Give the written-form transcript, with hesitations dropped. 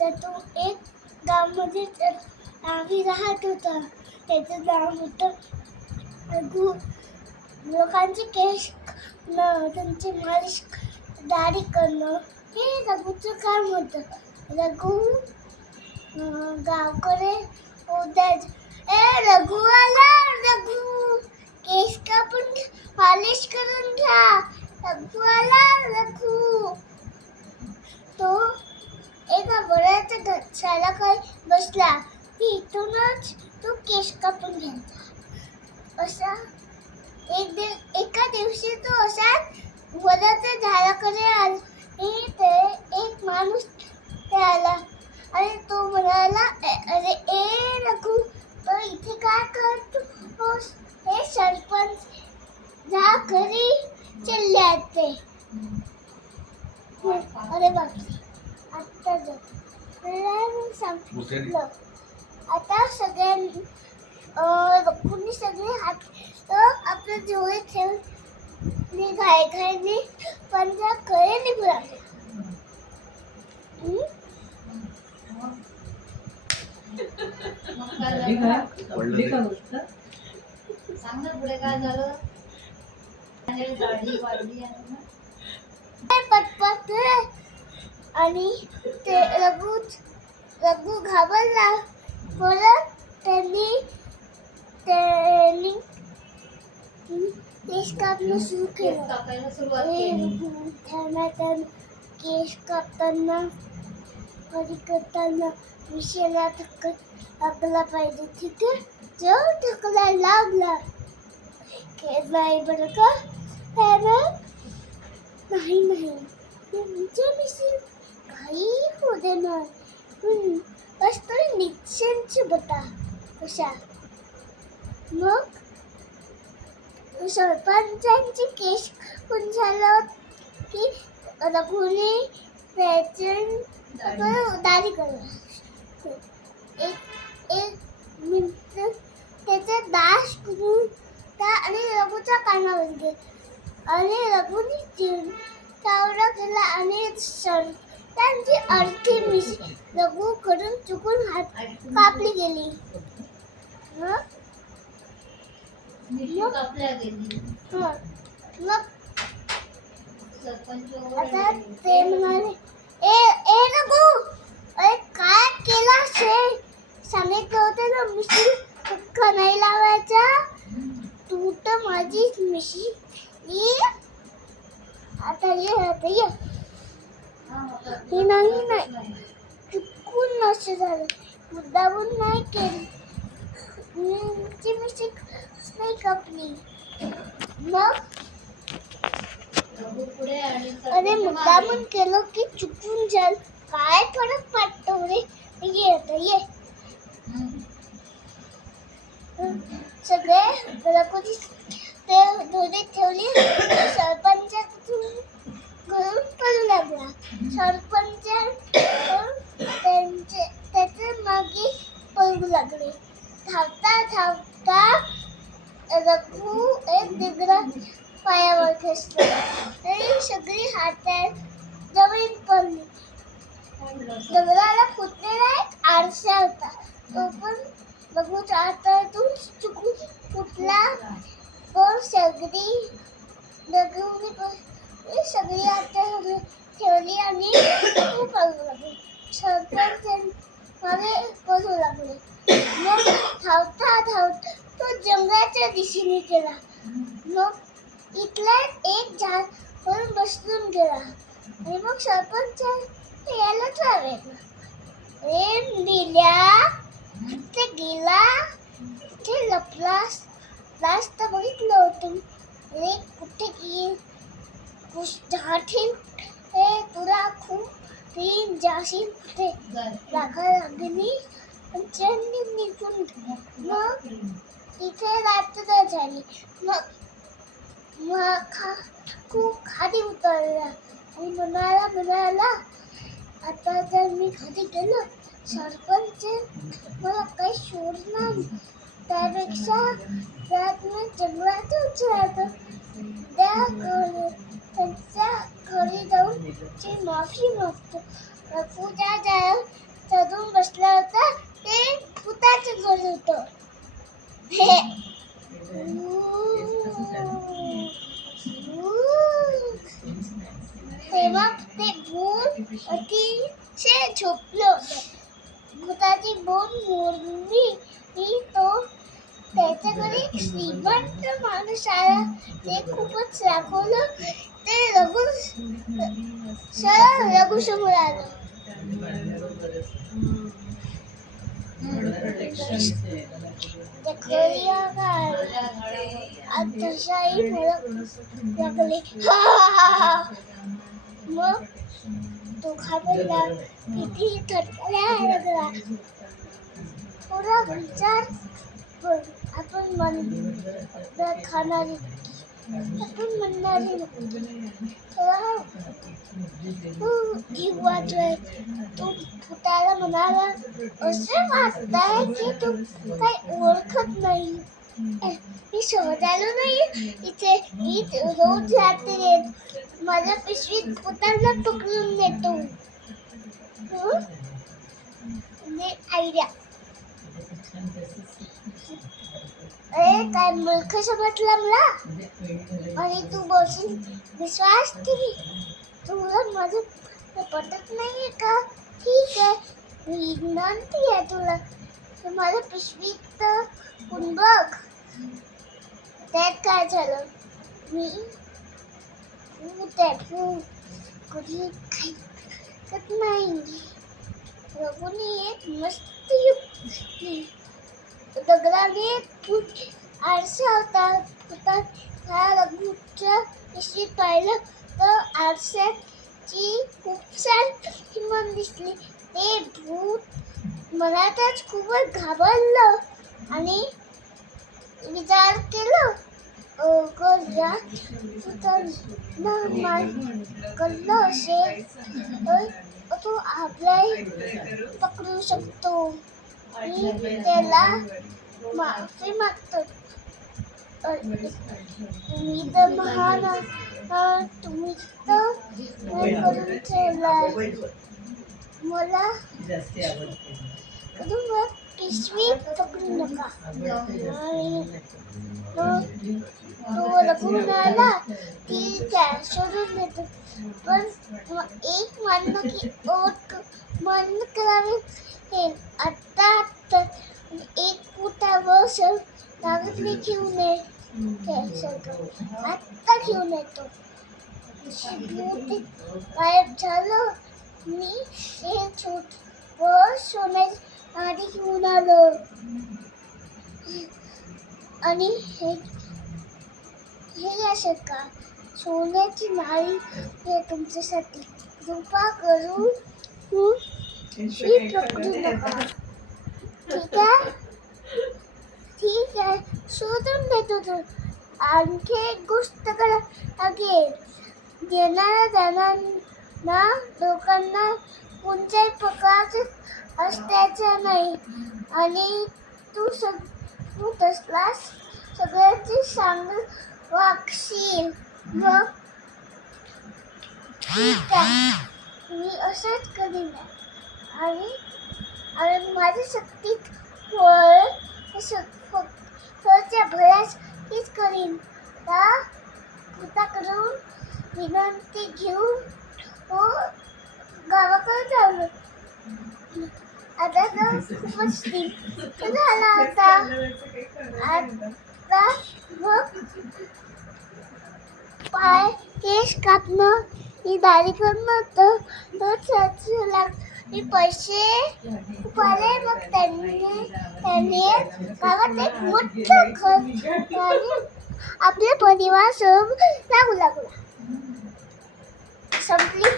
तर तो एक गावामध्ये आम्ही राहत होता. त्याचं नाव होतं रघु. लोकांचे केस त्यांची मालिश दाढी करणं हे रघुचं काम होतं. रघु गावकडे उद्याच रघु आला. रघु केस कापून मालिश करून घ्या. रघु आला. रघु तो एका वडाच्या गछाला खाली बसला की इथूनच तो केस कापून घ्यायचा. असा एका दिवशी तो असाच वडाच्या झाडाकडे आला. एक माणूस आला आणि तो म्हणाला, अरे ए रघु, तो इथे काय करतोस? हे सरपंच जा घरी चालले ते. अरे बापरे, आता सांगितलं. आता रघुनी सगळे हात आपल्या जवळ ठेवून घाईघाईने पंजाकडे निघू लागले. पुढे काय झालं? पटपट आणि ते रघु घाबरला. परत त्यांनी केस कापणं सुरू केलं. केस कापताना कधी करताना विषयाला लागला पाहिजे. ठीक आहे, जर ठकला लागला नाही बरं का? नाही तुमच्या मिशील काही होऊ देणार. बस तुम्ही निश्चयांची बता कशा. मग सरपंचांची केस पण झालं की रघुने दाढी करला. एक मिनिट त्याचा दास करून आणि रघुच्या कानावर गेला आणि रघुने चावडा केला आणि त्यांची अर्थी मिशी रघु कडून चुकून हात कापली गेली. मग आता ते म्हणाले, ए रघु, अरे काय केलास? हे सांगितलं होतं ना मिशी पक्का नाही लावायचा. तू तर माझी मिशी आता ये. हे नाही चुकून नष्ट झालं. मुद्दामून नाही केली. मी मिशी नाही कापली. मग अरे मुद्दामून केलं की चुकून झालं. काय फरक पडतो रे. ये सगळे रघुची ते धोडी ठेवली. सरपंच घरून पळू लागला. सरपंच त्याच्या मागे पळू लागले. धावता रघु एक दिगरा पायावर खेचला. तरी सगळी हातात जमीन पडली. दगडाला फुटलेला एक आरसा होता. तो पण रघुच्या हातातून चुकून फुटला. पण सगळी हातात ठेवली आणि पळू लागली. सरपंच मागे पळू लागले. मग धावता तो जंगलाच्या दिशेने गेला. मग इथल्या एक झाड वरून बसलून गेला आणि मग सरपंच यायला चालला. रे दिल्या, ते गेला, ते लपलास तर बघितलं होतं. रे कुठे गेली? तुला खूप तीन जाशील कुठे लागा लागली आणि निघून. मग इथे रात्र झाली. मग खूप खाली उतरला आणि म्हणाला, आता जर मी खाली गेलो, सरपंच मला काही सोडणार. त्यापेक्षा त्यात मी जंगलातच राहतो. त्यांच्या घरी जाऊन ती माफी मागतो. पूजा बसला होता ते भूताचं घर होतं. हे तेव्हा ते भूत अतिशय झोपलं होतं. भूताची बोन मोरली की तो त्याच्याकडे एक श्रीमंत माणूस आला. ते खूपच राखवलं. ते रघु समोर आलं. त्या खोल्या आताशाही मला लागले. मग तो घाबरला. किती थरथरायला लागला. थोडा विचार कर. आपण म्हणणारी जीव वाचवाय. तो भूताला म्हणाला, असं वाटतंय की तू काही ओळखत नाही. मी सहज आलो नाही इथे. मी रोज रात्री माझ्या पिशवीत भूताला पकडून नेतो. आयडिया. अरे काय मूर्ख समजला मला. आणि तू बोलशील विश्वास ठेवी. तुला माझं पटत नाहीये का? ठीक आहे, विनंती आहे तुला. माझ्या पिशवीत बघ. त्यात काय झालं. मी कधी खात नाही. रघुने एक मस्त युक्ती. दगडाने आरसा होता. त्या रघुच्या पिशवीत पाहिलं तर आरशाची खूप सारी मन दिसली. ते भूत मनातच खूपच घाबरलं आणि विचार केलं, या भूतानं कळलं असेल तो आपल्याला पकडू शकतो. मी त्याला माफी मागतो. तुम्ही तर महान. तुम्ही तर करून ठेवलाय. मला पिशवी पकडू नका. तो रघु म्हणाला, ठीक आहे, सोडून देतो. पण एक मान्य करावे. हे आता एक फुटावर कागदने घेऊन ये. आत्ता घेऊन येतो. गायब झालं. मी हे सोन्याची नाणी घेऊन आलो. आणि हे असे का सोन्याची नाणी हे तुमच्यासाठी. कृपा करून पकडू नका. ठीक आहे, शोधून देतो. तो आणखी एक गोष्ट करा लागेल. देणाऱ्या जाणाऱ्यांना लोकांना कोणत्याही प्रकारचं असल्याचं नाही. आणि तू तसलाच सगळ्याची सांग वागशील. मग ठीक आहे, मी असंच करीन. आणि माझ्या शक्तीत फळच्या भल्यास हीच करीन. त्या भूताकडून विनंती घेऊन गावाकडे जाऊ. आता तर खूपच झाला होता. आता मग पाय केस कापणं ही दाढी करणं तर मी पैसे खूप आले. मग त्यांनी गावात एक मोठं घर आणि आपल्या परिवारासह लागू लागला. संपली.